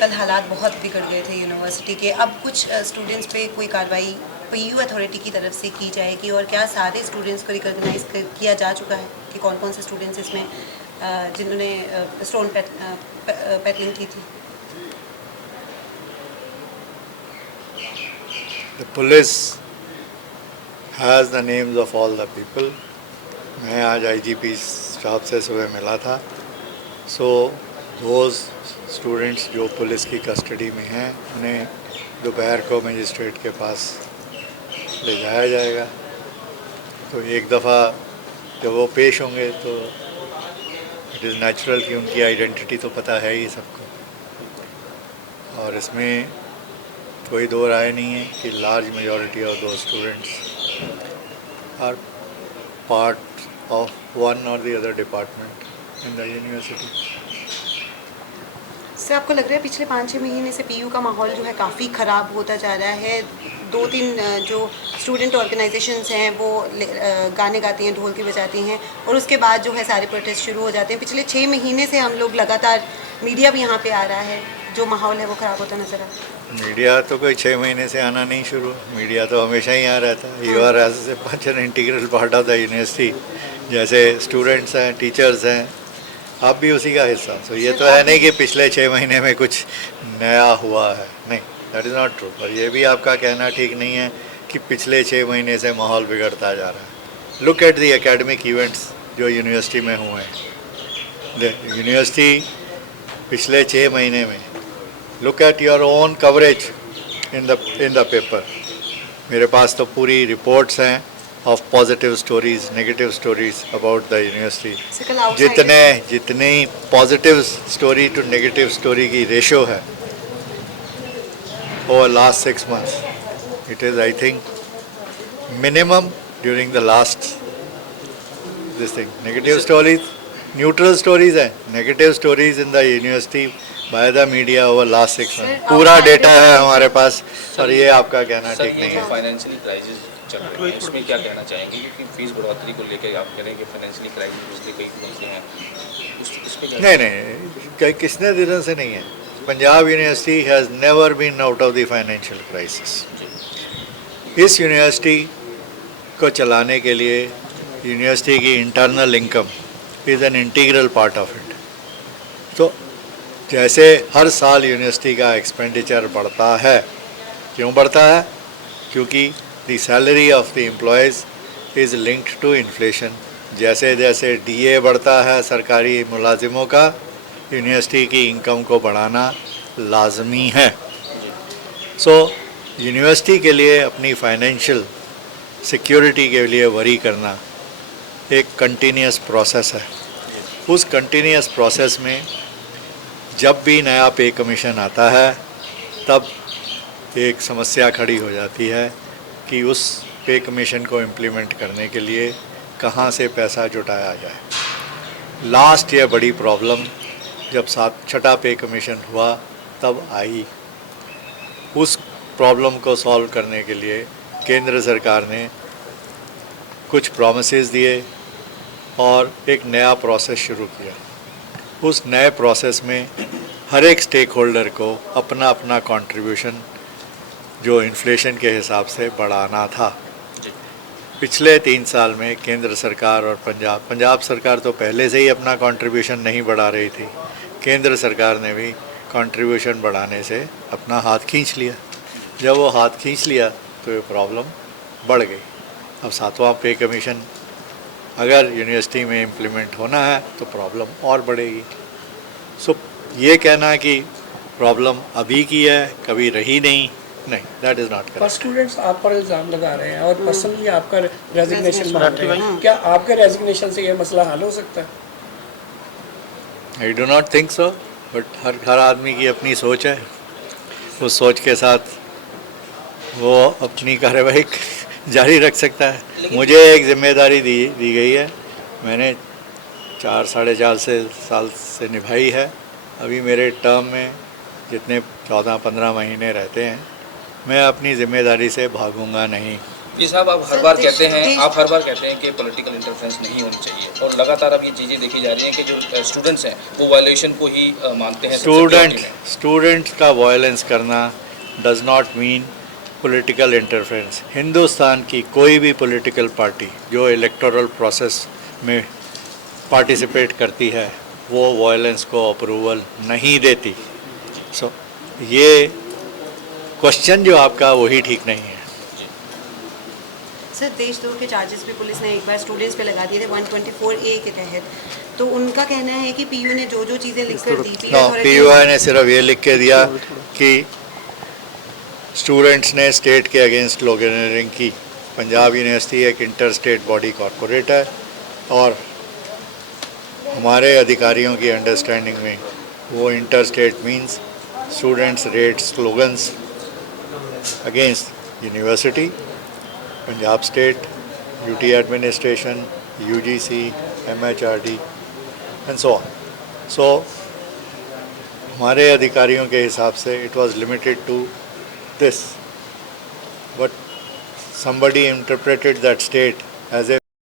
कल हालात बहुत बिगड़ गए थे यूनिवर्सिटी के। अब कुछ स्टूडेंट्स पे कोई कार्रवाई पीयू अथॉरिटी की तरफ से की जाएगी, और क्या सारे स्टूडेंट्स को रिकॉग्नाइज किया जा चुका है कि कौन कौन से स्टूडेंट्स इसमें जिन्होंने स्टोन पेटलिंग की थी? The police has the names of all the people. मैं आज आईजीपी साहब से सुबह मिला था। सो दोज स्टूडेंट्स जो पुलिस की कस्टडी में हैं उन्हें दोपहर को मजिस्ट्रेट के पास ले जाया जाएगा। तो एक दफ़ा जब वो पेश होंगे तो इट इज़ नेचुरल कि उनकी आइडेंटिटी तो पता है ही सबको, और इसमें कोई दो राय नहीं है कि large majority of those students are part of one और the other department in the university. Sir, आपको लग रहा है पिछले 5-6 महीने से पीयू का माहौल जो है काफ़ी ख़राब होता जा रहा है? 2-3 जो स्टूडेंट ऑर्गेनाइजेशंस हैं वो गाने गाती हैं, ढोलकी बजाती हैं, और उसके बाद जो है सारे प्रोटेस्ट शुरू हो जाते हैं। पिछले 6 महीने से हम लोग लगातार, मीडिया भी यहाँ पे आ रहा है, जो माहौल है वो ख़राब होता नज़र आ रहा है। मीडिया तो कोई 6 महीने से आना नहीं शुरू, मीडिया तो हमेशा ही यहाँ रहता है। You are as an integral part of the university. जैसे स्टूडेंट्स हैं, टीचर्स हैं, आप भी उसी का हिस्सा। तो ये तो है नहीं कि पिछले 6 महीने में कुछ नया हुआ है, नहीं, दैट इज़ नॉट ट्रू। पर ये भी आपका कहना ठीक नहीं है कि पिछले 6 महीने से माहौल बिगड़ता जा रहा है। Look at the academic events जो यूनिवर्सिटी में हुए हैं। यूनिवर्सिटी पिछले 6 महीने में, look at your own coverage in the paper. मेरे पास तो पूरी रिपोर्ट्स हैं of positive stories, negative stories about the university. जितनी positive story to negative story की रेशो है over last 6 months, it is I think minimum during the last this thing. Negative stories neutral stories हैं, negative stories in the university by the media over last 6 months। पूरा data है हमारे पास, और ये आपका कहना ठीक नहीं है। फाइनेंशियली क्राइसिस चल रही है, इसमें क्या कहना चाहेंगे? क्योंकि फीस बढ़ोतरी को लेकर आप कह रहे हैं कि फाइनेंशियली क्राइसिस कई मुद्दे हैं, उस पे नहीं, किसने दिनों से नहीं है। Punjab university has never been out of the financial crisis. इस यूनिवर्सिटी को चलाने के लिए यूनिवर्सिटी की internal income is an integral part of it. तो जैसे हर साल यूनिवर्सिटी का एक्सपेंडिचर बढ़ता है, क्यों बढ़ता है? क्योंकि the salary of the employees is linked to inflation. जैसे जैसे डीए बढ़ता है सरकारी मुलाजिमों का, यूनिवर्सिटी की इनकम को बढ़ाना लाजमी है। सो यूनिवर्सिटी के लिए अपनी फाइनेंशियल सिक्योरिटी के लिए वरी करना एक कंटिन्यूस प्रोसेस है। उस कंटिन्यूस प्रोसेस में जब भी नया पे कमीशन आता है तब एक समस्या खड़ी हो जाती है कि उस पे कमीशन को इम्प्लीमेंट करने के लिए कहाँ से पैसा जुटाया जाए। लास्ट ये बड़ी प्रॉब्लम जब 6ठा पे कमीशन हुआ तब आई। उस प्रॉब्लम को सॉल्व करने के लिए केंद्र सरकार ने कुछ प्रॉमिसेस दिए और एक नया प्रोसेस शुरू किया। उस नए प्रोसेस में हर एक स्टेक होल्डर को अपना अपना कंट्रीब्यूशन जो इन्फ्लेशन के हिसाब से बढ़ाना था। पिछले 3 साल में केंद्र सरकार और पंजाब सरकार तो पहले से ही अपना कंट्रीब्यूशन नहीं बढ़ा रही थी, केंद्र सरकार ने भी कंट्रीब्यूशन बढ़ाने से अपना हाथ खींच लिया। जब वो हाथ खींच लिया तो ये प्रॉब्लम बढ़ गई। अब 7वां पे कमीशन अगर यूनिवर्सिटी में इम्प्लीमेंट होना है तो प्रॉब्लम और बढ़ेगी। सो ये कहना कि प्रॉब्लम अभी की है, कभी रही नहीं, that is not correct. Students आप पर इल्ज़ाम लगा रहे हैं और पर्सनली आपका रेजिग्नेशन मांग रहे हैं। क्या आपके रेजिग्नेशन से ये मसला हल हो सकता है? I do not think so, but हर आदमी की अपनी सोच है। उस सोच के साथ वो अपनी कार्रवाई जारी रख सकता है। मुझे एक जिम्मेदारी दी गई है, मैंने 4-4.5 साल से निभाई है। अभी मेरे टर्म में जितने 14-15 महीने रहते हैं, मैं अपनी ज़िम्मेदारी से भागूंगा नहीं। जी साहब, आप हर बार कहते हैं कि पॉलिटिकल इंटरफेरेंस नहीं होनी चाहिए, और लगातार अब ये चीज़ें देखी जा रही हैं कि जो स्टूडेंट्स हैं वो वायलेशन को ही मानते हैं। स्टूडेंट का वायलेंस करना does not mean political interference. Hindustan की कोई भी पॉलिटिकल पार्टी जो इलेक्टोरल प्रोसेस में पार्टिसिपेट करती है वो वायलेंस को अप्रूवल नहीं देती। सो ये क्वेश्चन जो आपका वही ठीक नहीं है। सर, देशद्रोह के चार्जेस भी पुलिस ने एक बार स्टूडेंट्स पे लगा दिए थे 124A के तहत। तो उनका कहना है कि पीयू ने जो जो चीज़ें लिख कर दी, पीयूआई ने सिर्फ ये लिख के दिया कि स्टूडेंट्स ने स्टेट के अगेंस्ट लॉन्ग की। पंजाब यूनिवर्सिटी एक इंटर स्टेट बॉडी कॉरपोरेट है और हमारे अधिकारियों की अंडरस्टैंडिंग में वो inter state means students read slogans against university, Punjab state, UT administration, UGC, MHRD and so on. So हमारे अधिकारियों के हिसाब से it was limited to this, but somebody interpreted that state as a